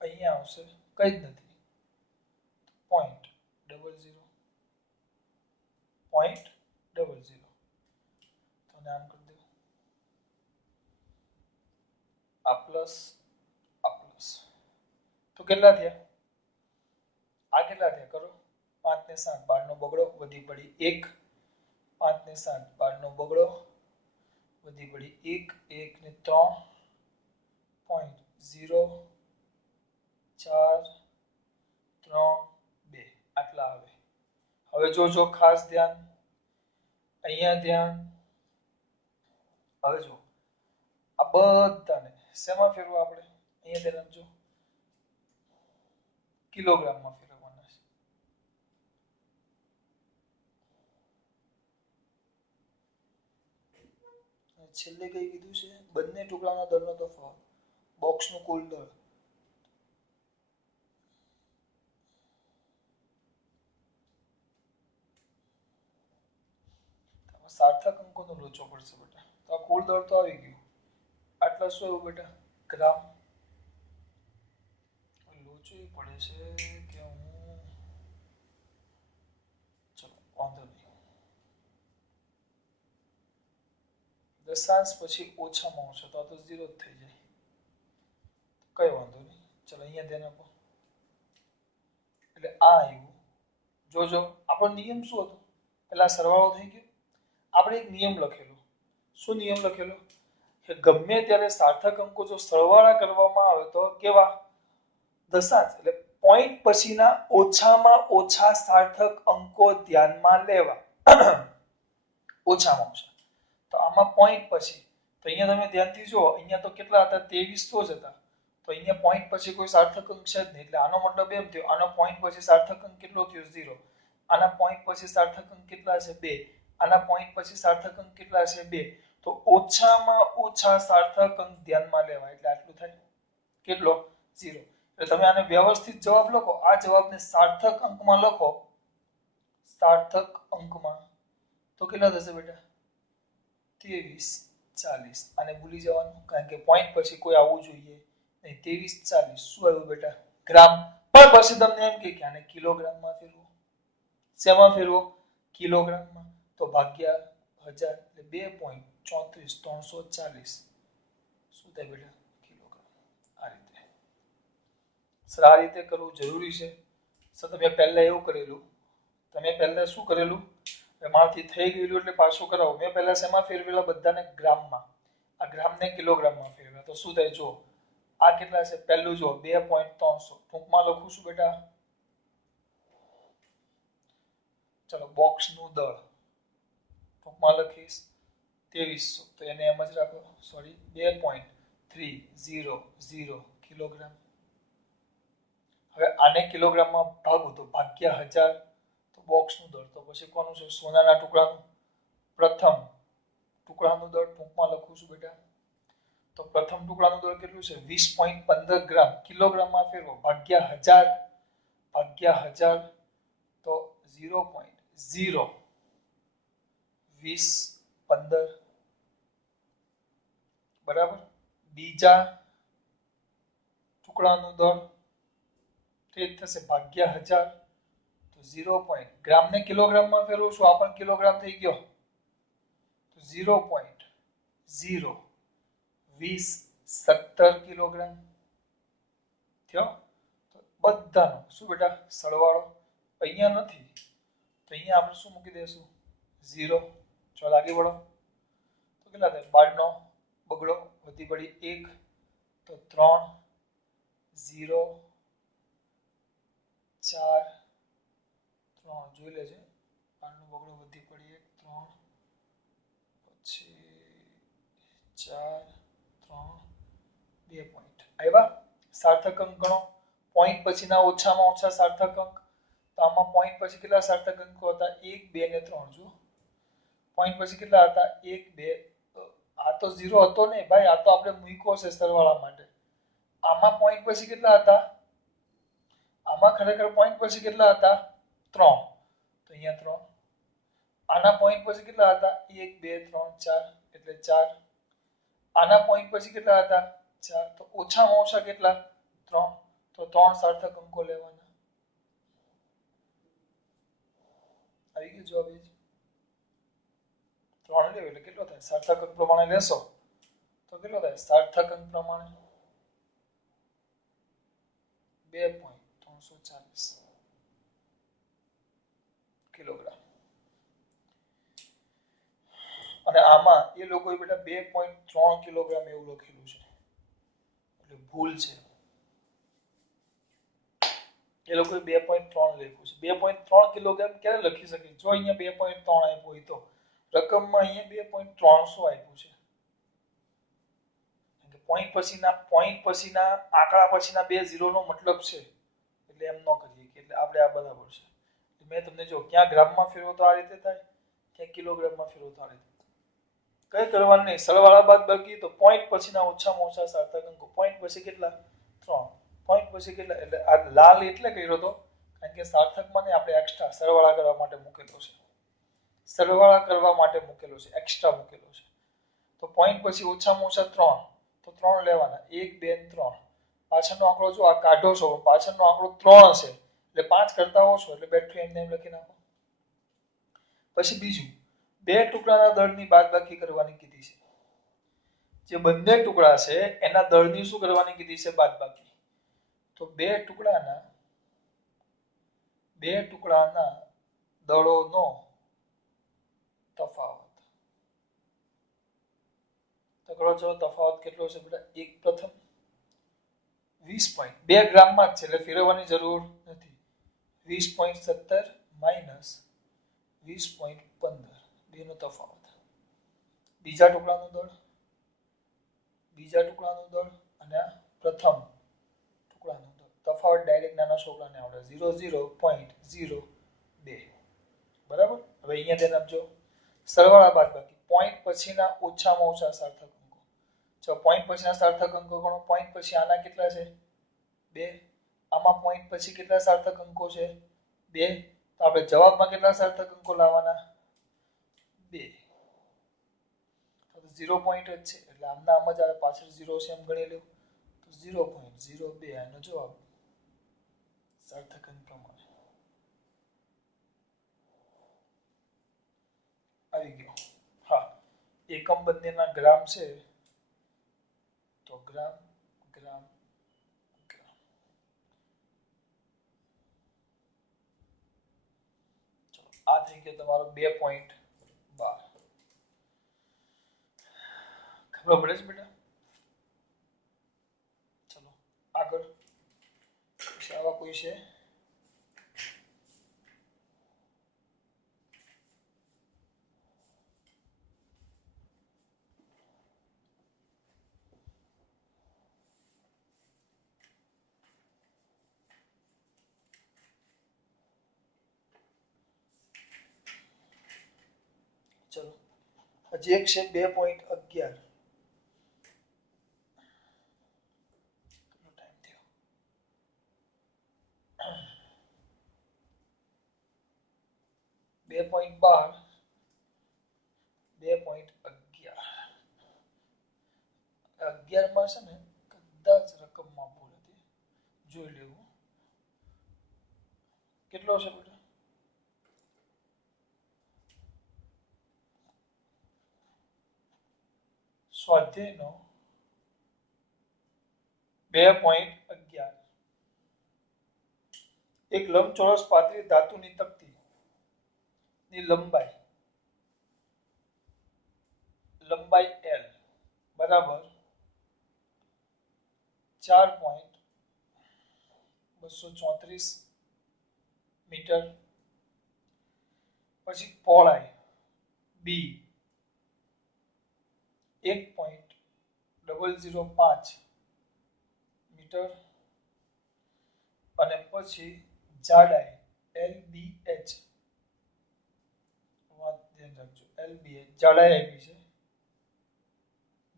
અહીંયા આવશે કઈ જ નથી 0.00 0.00 તો નામ કરી દો આ પ્લસ તો કેટલા થયા આ કેટલા થયા કરો 5 ને 7 12 નો બગડો વધી પડી 1 5 ને 7 12 નો બગડો વધી પડી 1 1 ને 3 0.432 આટલા આવે. હવે જોજો ખાસ ધ્યાન અહીંયા ધ્યાન. હવે જો આ બધાને શેમાં ફેરવા આપણે અહીંયા ધ્યાન આપજો કિલોગ્રામમાં ફેરવવાના છે. છેલ્લે કઈ કીધું છે બંને ટુકડાના દળનો તફાવત બોક્સનું કુલ દળ સાર્થક અંકોનો લોચો પડશે બેટા. તો આ કુલ દળ તો આવી ગયું આટલા શું આવ્યું બેટા ગ્રામ લોચું પડે છે કે હું ચલો વાંધો નહીં દશાંશ પછી ઓછામાં ઓછો તો આ તો 0 જ થઈ જાય કઈ વાંધો નહીં ચલો અહીંયા ધ્યાન આપો એટલે આ આવ્યું જોજો આપણો નિયમ શું હતો પેલા સરવાળો થઈ ગયો આપણે એક નિયમ લખેલો શું નિયમ લખેલો કે ગમે ત્યારે સાર્થક અંકો જો સરવાળા કરવામાં આવે તો કેવા દશાંશ એટલે પોઈન્ટ પછીના ઓછામાં ઓછા સાર્થક અંકો ધ્યાનમાં લેવા ઓછામાં ઓછા તો આમાં પોઈન્ટ પછી તો અહીંયા તમે ધ્યાનથી જુઓ અહીંયા તો કેટલા હતા 2300 જ હતા તો અહીંયા પોઈન્ટ પછી કોઈ સાર્થક અંક છે જ નહીં એટલે આનો મતલબ એમ થયો આનો પોઈન્ટ પછી સાર્થક અંક કેટલો થયો 0 આના પોઈન્ટ પછી સાર્થક અંક કેટલા છે 2 આના પોઈન્ટ પછી સાર્થક અંક કેટલા છે 2 તો ઓછામાં ઓછા સાર્થક અંક ધ્યાનમાં લેવા એટલે આટલું થાય કેટલો 0 એટલે તમે આને વ્યવસ્થિત જવાબ લખો આ જવાબને સાર્થક અંકમાં લખો સાર્થક અંકમાં તો કેટલા થશે બેટા 2340 આને ભૂલી જવાનું કારણ કે પોઈન્ટ પછી કોઈ આવવું જોઈએ નહીં 2340 શું આવ્યું બેટા ગ્રામ પણ પછી તમને એમ કે આને કિલોગ્રામમાં ફેરવો શેમાં ફેરવો કિલોગ્રામમાં તો ભાગ્યા 1000 એટલે 2.34340 શું થાય બેટા કિલોગ્રામ આ રીતે સર આ રીતે કરવું જરૂરી છે સર તમે પહેલા એવું કરેલું તમે પહેલા શું કરેલું મારાથી થઈ ગયેલું એટલે પાછું કરાવો મેં પહેલા શેમાં ફેરવેલા બધાને ગ્રામમાં આ ગ્રામને કિલોગ્રામમાં ફેરવ્યા તો શું થાય જો આ કેટલા છે પહેલું જો 2.300 ટૂંકમાં લખું છું બેટા ચલો બોક્સનું દળ ટૂંકમાં લખીશ 2300 તો એને એમ જ રાખો સોરી 2.300 કિલોગ્રામ હવે આને કિલોગ્રામમાં ભાગો તો ભાગ્યા 1000 તો બોક્સનું દળ તો પછી કોનું છે સોનાના ટુકડાનું પ્રથમ ટુકડાનું દળ ટૂંકમાં લખું છું બેટા તો પ્રથમ ટુકડાનું દળ કેટલું છે 20.15 ગ્રામ કિલોગ્રામમાં ફેરવો ભાગ્યા 1000 તો 0.0 20 15 બરાબર બીજા ટુકડાનું દળ તે થશે ભાગ્યા 1000 તો 0. ગ્રામને કિલોગ્રામમાં ફેરવું છું આ પણ કિલોગ્રામ થઈ ગયો તો 0.0 20 કિલોગ્રામ થયો તો બધાનો શું બેટા સરવાળો અહીંયા નથી તો અહીંયા આપણે શું મૂકી દઈશું 0 ચાલો આગળ વધો તો કેટલા થાય 12 નો બગડો વધી પડી 1 તો 3 0 4 3 જોઈ લેજે 12 નો બગડો વધી પડી 1 3 પછી 4 3 2 પોઈન્ટ આવ્યા સાર્થક અંક ગણો પોઈન્ટ પછીના ઓછામાં ઓછા સાર્થક અંક તો આમાં પોઈન્ટ પછી કેટલા સાર્થક અંકો હતા 1 2 ને 3 જો પોઈન્ટ પછી કેટલા હતા 1 2 આ તો 0 હતો ને ભાઈ આ તો આપણે મૂક્યો છે સરવાળા માટે આમાં પોઈન્ટ પછી કેટલા હતા આમાં ખરેખર પોઈન્ટ પછી કેટલા હતા 3 તો અહીંયા 3 આના પોઈન્ટ પછી કેટલા હતા 1 2 3 4 એટલે 4 આના પોઈન્ટ પછી કેટલા હતા 4 તો ઓછામાં ઓછા કેટલા 3 તો 3 સાર્થક અંકો લેવાના આવી ગયો જવાબ એ 3 લેવો એટલે કેટલો થાય સાર્થક અંક પ્રમાણે લેશો તો કેટલો થાય સાર્થક અંક પ્રમાણે 2.340 કિલોગ્રામ અને આમાં એ લોકોએ બેટા 2.3 કિલોગ્રામ એવું લખેલું છે એટલે ભૂલ છે એ લોકોએ 2.3 લખ્યું છે 2.3 કિલોગ્રામ ક્યારે લખી શકે જો અહીંયા 2.3 આપ્યું હોય તો રકમમાં અહીંયા 2.300 આપ્યું છે પોઈન્ટ પછીના આંકડા પછીના બે ઝીરો નો મતલબ છે એટલે એમ ન કરીએ કે એટલે આપણે આ બરાબર છે મેં તમને જો ક્યાં ગ્રામમાં ફેરવો તો આ રીતે થાય ક્યાં કિલોગ્રામમાં ફેરવો તો આ રીતે કઈ કરવાનું નહીં સરવાળા બાદ બાકી તો પોઈન્ટ પછીના ઓછામાં ઓછા સાર્થક અંકો પોઈન્ટ પછી કેટલા 3 પોઈન્ટ પછી કેટલા એટલે આ લાલ એટલે કર્યો તો કારણ કે સાર્થકમાં ને આપણે એક્સ્ટ્રા સરવાળા કરવા માટે મૂકેલો છે સરવાળા કરવા માટે મૂકેલો છે એક્સ્ટ્રા મૂકેલો છે તો પોઈન્ટ પછી ઓછામાં ઓછા 3 તો તો 3 લેવાના 1 2 અને 3 પાછળનો આંકડો જો આ કાઢો છો પાછળનો આંકડો 3 હશે એટલે 5 કરતા ઓછો એટલે બેઠું એમને એમ લખી નાખો પછી બીજું બે ટુકડાના દળની બાદબાકી કરવાની કીધી છે જે બંને ટુકડા છે એના દળની શું કરવાની કીધી છે બાદબાકી તો બે ટુકડાના દળોનો તફાવત તકડો છો તફાવત કેટલો છે બેટા એક પ્રથમ 20 પોઈન્ટ 2 ગ્રામમાં જ છે એટલે ફેરવવાની જરૂર નથી 20.17 માઇનસ 20.15 બેનો તફાવત બીજા ટુકડાનું દળ અને પ્રથમ ટુકડાનું દળ તફાવત ડાયરેક્ટ નાના છોકરાને આવડે 00.02 બરાબર હવે અહીંયા ધ્યાન આપજો સરવાળા બાદબાકી પોઈન્ટ પછીના ઓછામાં ઓછા સાર્થક અંકો જો પોઈન્ટ પછીના સાર્થક અંકો ગણો પોઈન્ટ પછી આના કેટલા છે 2 આમાં પોઈન્ટ પછી કેટલા સાર્થક અંકો છે 2 તો આપણે જવાબમાં કેટલા સાર્થક અંકો લાવવાના 2 0 પોઈન્ટ જ છે એટલે આમના આમ જ આવે પાછળ 0 છે એમ ગણી લો તો 0.02 આનો જવાબ સાર્થક અંક પ્રમાણે આવી ગયો હા એકમ બંનેના ગ્રામ છે તો ગ્રામ ગ્રામ ગ્રામ ચલો આ થઈ ગયો તમારો 2.12 ખબર પડે છે બેટા ચલો આગળ આવા કોઈ છે ચલો હજી એક છે 2.11 2.12 2.11 માં છે ને કદાચ રકમમાં ભૂલ હતી જોઈ લેવું કેટલો છે બેટા સ્વાધ્યાયનો 2.11 એક લંબચોરસ પાતળી ધાતુની તકતી ની લંબાઈ L બરાબર 4.234 મીટર પછી પહોળાઈ B 1.005 મીટર અને પછી જાડાઈ LBH વાત ધ્યાન રાખજો LBH જાડાઈ આપી છે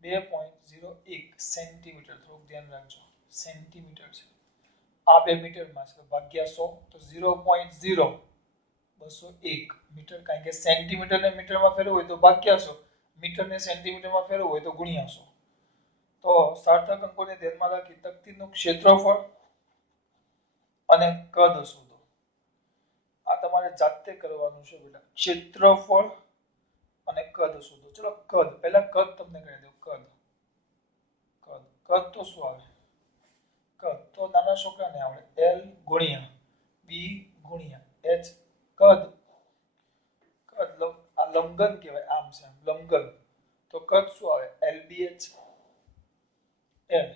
2.01 સેન્ટીમીટર થોડુંક ધ્યાન રાખજો સેન્ટીમીટર છે આ 2 મીટરમાં છે ભાગ્યા 100 તો 0.0201 મીટર કારણ કે સેન્ટીમીટર ને મીટરમાં ફેરવવું હોય તો ભાગ્યા 100 મીટર ને સેન્ટીમીટરમાં ફેરવવું હોય તો ગુણ્યા 100 તો સાર્થક અંકોને ધ્યાનમાં રાખી તકતીનું ક્ષેત્રફળ અને કદ શોધો આ તમારે જાતે કરવાનું છે બેટા ક્ષેત્રફળ અને કદ શોધો ચલો કદ પહેલા કદ તમને કહી દઉં કદ તો શું આવે કદ તો નાના છોકરાને આવડે L ગુણ્યા B ગુણ્યા H કદ આ લંબઘન કહેવાય આમ છે લંબઘન તો કદ શું આવે LBH L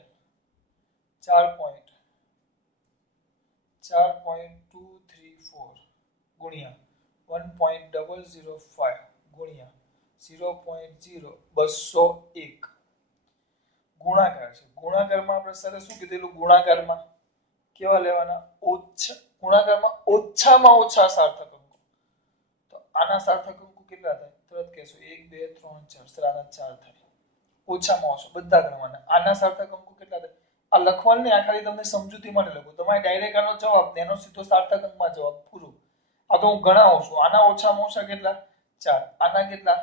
4.234 ગુણ્યા 1.005 ગુણ્યા 0.0201 ગુણાકાર છે ગુણાકારમાં આપણે સરે શું કીધેલું ગુણાકારમાં કેવા લેવાના ગુણાકારમાં ઓછામાં ઓછા સાર્થક અંકો તો આના સાર્થક અંકો કેટલા થાય તરત કહેશો 1 2 3 4 સર આના 4 થાય ઓછામાં ઓછા બધા ગણવાના આના સાર્થક અંકો કેટલા થાય આ લખવાનું ને આ ખાલી તમને સમજૂતી માટે લખો તમારે ડાયરેક્ટ આનો જવાબ એનો સીધો સાર્થક અંકમાં જવાબ પૂરો આ તો હું ગણાવું છું આના ઓછામાં ઓછા કેટલા 4 આના કેટલા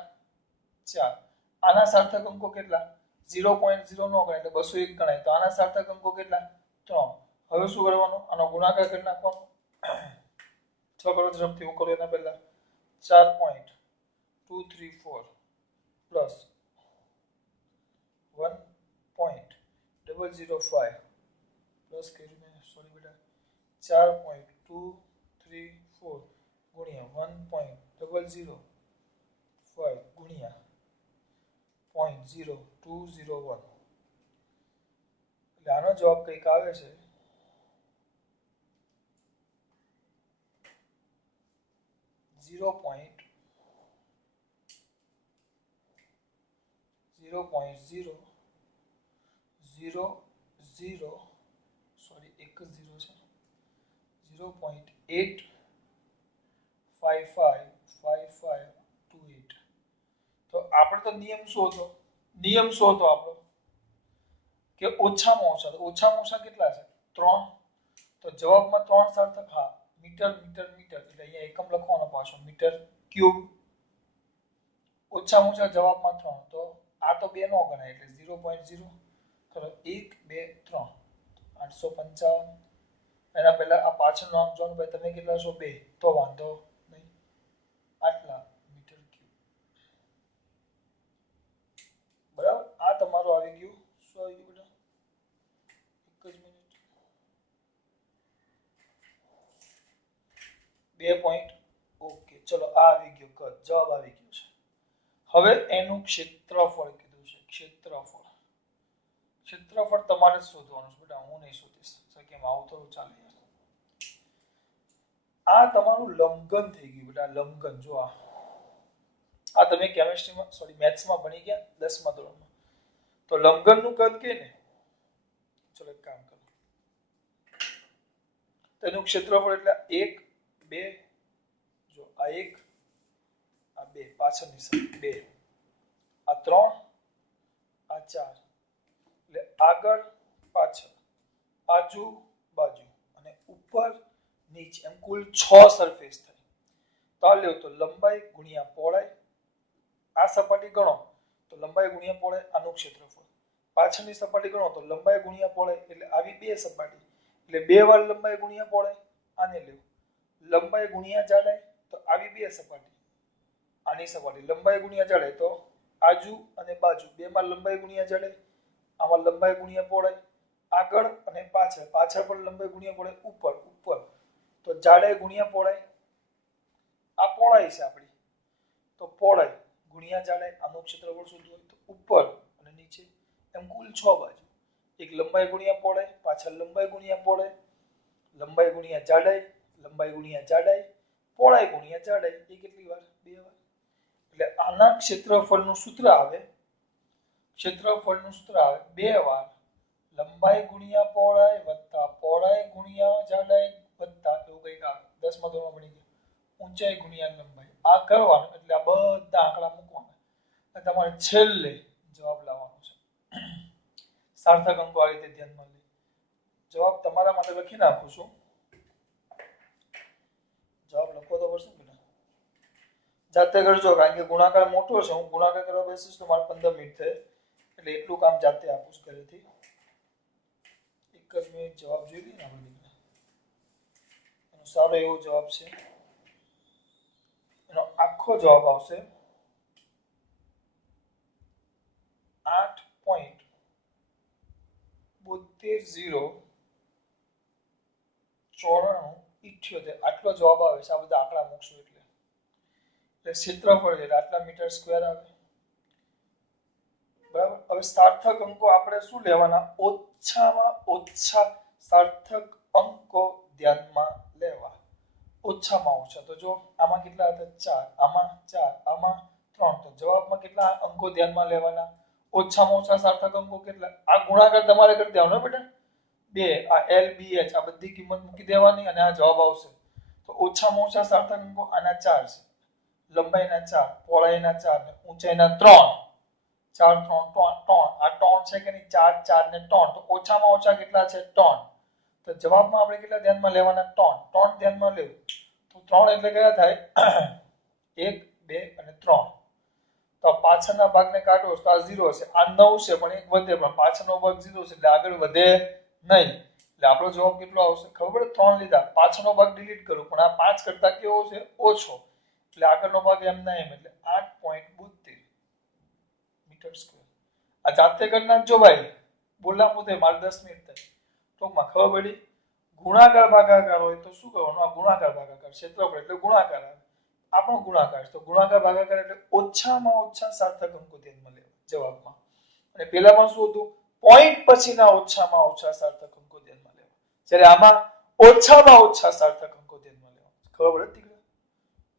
4 આના સાર્થક અંકો કેટલા 0.0 નો ગણાય એટલે 201 ગણાય. તો આના સાર્થક અંકો કેટલા? 3. હવે શું કરવાનું? આનો ગુણાકાર કરી નાખવાનો. 6 કરો ઝડપથી, હું કરું એના પહેલા 4.234 પ્લસ 1.005 પ્લસ કર્યું મેં, સોરી બેટા, 4.234 ગુણ્યા 1.005 ગુણ્યા 0.0201 એટલે આનો જવાબ કંઈક આવે છે 0.000 સોરી એક જ 0 છે 0.8555528. તો આપણે તો નિયમ શું હતો? નિયમ શું હતો આપણો? કે ઓછામાં ઓછા. તો ઓછામાં ઓછા કેટલા છે? 3. તો જવાબમાં 3 સાર્થક. હા, મીટર મીટર મીટર એટલે અહીંયા એકમ લખવાનો પાછો, મીટર ક્યુબ. ઓછામાં ઓછા જવાબમાં 3. તો આ તો 2 નો ગણાય એટલે 0.0. ચલો 1 2 3 855. એના પહેલા આ પાછળનો આમ જોવાનું, ભાઈ તમે કેટલા છો? 2. તો વાંધો નહીં, આટલા મીટર ક્યુબ. બરાબર. આ તમારું આવી ગયું. શું આવી ગયું બેટા? એક જ મિનિટ. 2 પોઈન્ટ. ઓકે, ચલો આ આવી ગયો કદ, જવાબ આવી ગયો છે. હવે એનું ક્ષેત્રફળ કીધું છે. ક્ષેત્રફળ તમારે શોધવાનું છે બેટા, હું નહીં શોધીશ. કેમ આવું થોડું ચાલે યાર. આ તમારું લંબઘન થઈ ગયું બેટા, લંબઘન. જો આ તમે કેમિસ્ટ્રીમાં સોરી મેથ્સમાં ભણી ગયા 10મા ધોરણમાં. તો લંબઘનનું કદ કે ને, ચલો એક કામ કરો, તેનું ક્ષેત્રફળ એટલે 1 2, જો આ 1 આ 2 પાછળની સાઈડ 2, આ 3 આ 4 એટલે આગળ પાછળ આજુ બાજુ અને ઉપર નીચે એમ કુલ 6 સરફેસ થાય. તો આ લ્યો, તો લંબાઈ ગુણ્યા પહોળાઈ, આ સપાટી ગણો તો લંબાઈ ગુણ્યા પહોળાઈ આનું ક્ષેત્રફળ. પાછળની સપાટી ગણો તો લંબાઈ ગુણ્યા પહોળાઈ એટલે આવી 2 સપાટી એટલે 2 વાર લંબાઈ ગુણ્યા પહોળાઈ. આને લ્યો, લંબાઈ ગુણ્યા જાડાઈ તો આવી 2 સપાટી, આની સપાટી લંબાઈ ગુણ્યા જાડાઈ તો આજુ અને બાજુ 2 માં લંબાઈ ગુણ્યા જાડાઈ, આમાં લંબાઈ ગુણ્યા પહોળાઈ, આગળ અને પાછળ, પાછળ પણ લંબાઈ ગુણ્યા પહોળાઈ, ઉપર ઉપર તો જાડાઈ ગુણ્યા પહોળાઈ. આ પહોળાઈ છે આપણી, તો પહોળાઈ ગુણ્યા જાડાઈ, આનું ક્ષેત્રફળ શોધવું હોય તો ઉપર અને નીચે એમ કુલ 6 બાજુ. એક લંબાઈ ગુણ્યા પહોળાઈ, પાછળ લંબાઈ ગુણ્યા પહોળાઈ, લંબાઈ ગુણ્યા જાડાઈ, લંબાઈ ગુણ્યા જાડાઈ, પહોળાઈ ગુણ્યા જાડાઈ. એ કેટલી વાર? 2 વાર. એટલે આના ક્ષેત્રફળનું સૂત્ર આવે, ક્ષેત્રફળનું સૂત્ર આવે 2 વાર લંબાઈ ગુણ્યા પહોળાઈ વત્તા પહોળાઈ ગુણ્યા જાડાઈ વત્તા એવું કંઈક આવે. 10મા ધોરણમાં ભણી ગયા, ઊંચાઈ ગુણ્યા લંબાઈ. આ કરવાનું એટલે આ બધા આંકડા મૂકવાના અને તમારે છેલ્લે જવાબ લાવવાનો છે. સાર્થક અંકો આ રીતે ધ્યાનમાં લે. જવાબ તમારા માટે લખી નાખું છું. જવાબ લખવો તો પડશે ને, જાતે કરજો કારણ કે ગુણાકાર મોટો છે. હું ગુણાકાર કરવા બેસીશ તો મારે 15 મિનિટ થાય એટલે એટલું કામ જાતે આપું છું ઘરેથી. એક જ મિનિટ, જવાબ જોઈ લઈએ ને આપણે. એનો સારો એવો જવાબ છે. એનો આખો જવાબ આવશે 8.72 આટલો જવાબ આવે છે. આ બધા આંકડા મૂકશું એટલે ક્ષેત્રફળ એટલે આટલા મીટર સ્ક્વેર આવે. બરાબર. હવે સાર્થક અંકો આપણે શું લેવાના? ઓછામાં ઓછા સાર્થક અંકો ધ્યાનમાં લેવા. ઓછામાં ઓછા તો જો આમાં કેટલા હતા? 4, આમાં 4, આમાં 3. તો જવાબમાં કેટલા અંકો ધ્યાનમાં લેવાના? ઓછામાં ઓછા સાર્થક અંકો કેટલા? આ ગુણાકાર તમારે કરી દેવાનો બેટા. 2 આ L B H આ બધી કિંમત મૂકી દેવાની અને આ જવાબ આવશે. તો ઓછામાં ઓછા સાર્થક અંકો આના 4 છે. લંબાઈના 4, પહોળાઈના 4 ને ઊંચાઈના 3. 4 3 3 આ 3 છે કે નહીં? 4 4 ને 3 તો ઓછામાં ઓછા કેટલા છે? 3. તો જવાબમાં આપણે કેટલા ધ્યાનમાં લેવાના? 3 3 ધ્યાનમાં લેવું. તો 3 એટલે કયા થાય? 1 2 અને 3. તો આ પાછળના ભાગને કાઢો તો આ 0 છે, આ 9 છે પણ એક વધે, પણ પાછળનો ભાગ 0 છે એટલે આગળ વધે નહીં. એટલે આપણો જવાબ કેટલો આવશે ખબર પડે? 3 લીધા, પાછળનો ભાગ ડિલીટ કરું પણ આ 5 કરતા કેવો છે? ઓછો, એટલે આગળનો ભાગ એમ ના એમ, એટલે 8.72 મીટર સ્ક્વેર. આ જાતે કરી નાખજો ભાઈ, બોલા મુદ્દે મારે 10 મિનિટ થાય. ટૂંકમાં ખબર પડી? ગુણાકાર ભાગાકાર હોય તો શું કરવાનું? આ ગુણાકાર ભાગાકાર ક્ષેત્રફળ એટલે ગુણાકાર આવે, આપણો ગુણાકાર, તો ગુણાકાર ભાગાકાર એટલે ઓછામાં ઓછા સાર્થક અંકો ધ્યાનમાં લેવા જવાબમાં. અને પેલામાં શું હતું? પોઈન્ટ પછીના ઓછામાં ઓછા સાર્થક અંકો ધ્યાનમાં લેવા, જ્યારે આમાં ઓછામાં ઓછા સાર્થક અંકો ધ્યાનમાં લેવા. ખબર પડે?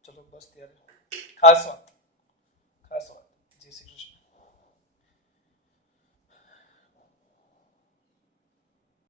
ચલો બસ ત્યારે ખાસ વાત.